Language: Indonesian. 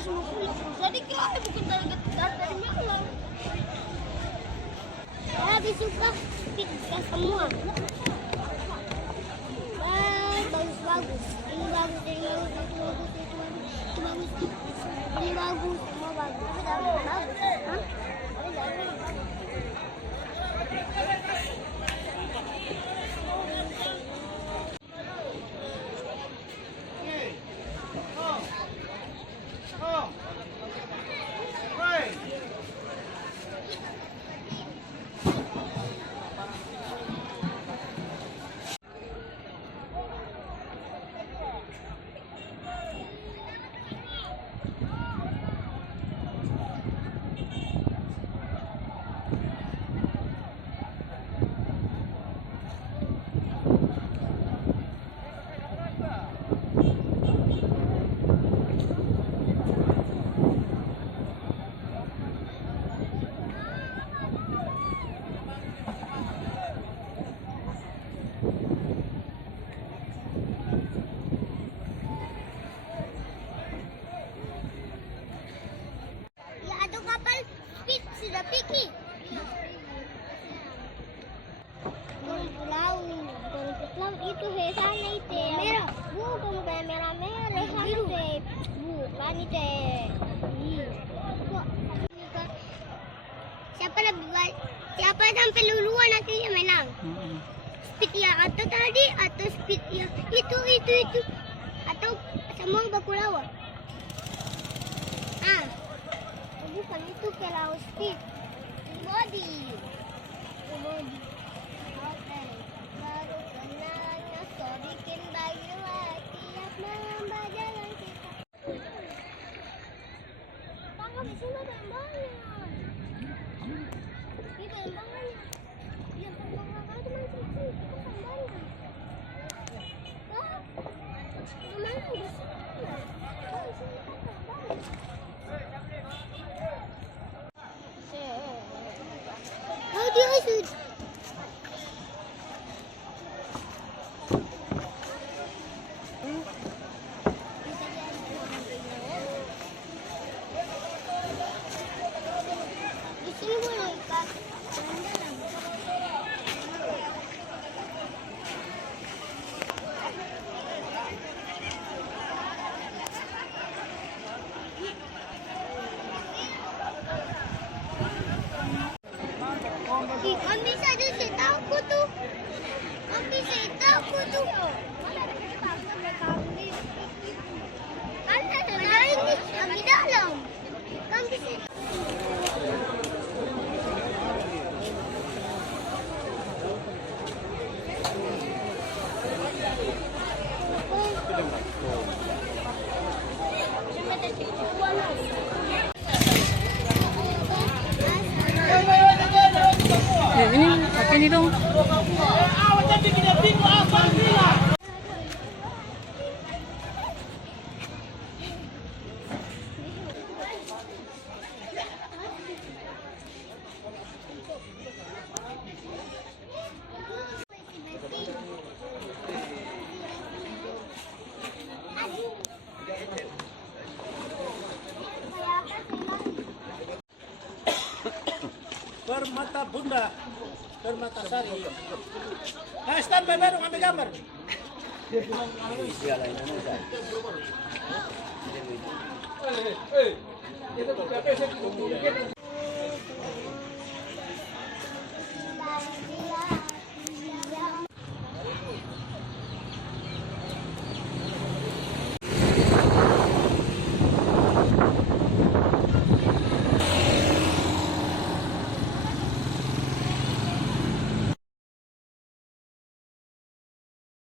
semua pulang. Jadi kira bukan dari malam. Saya lebih suka pizza semua. Bagus. Ini bagus, itu bagus. Ini bagus, semua bagus. Tapi bagus. Hah? Tapi bagus. Sudah pikir. Rumput laut itu sana itu merah. Bukan kayak merah-merah, biru. Bukan itu. Siapa sampai duluan nanti yang menang? Speed yang atau tadi atau speed yang itu atau semua baku lawan? Bukan itu kalau speed body. Oke. Baru kenalnya bikin bagi tiap malam jalan kita. Tanggal di sini banyak. Ini banyak. Yang pertama kali cuma sini, bukan banyak. Mana di sana? Di sini banyak. Kami bisa jadi tahu tuh. Kami bisa tahu tuh. Kan ada ini kami dalam. Kami bisa. Ini dong. Permata Bunda, Permata Sari. Nah, standby baru ambil gambar.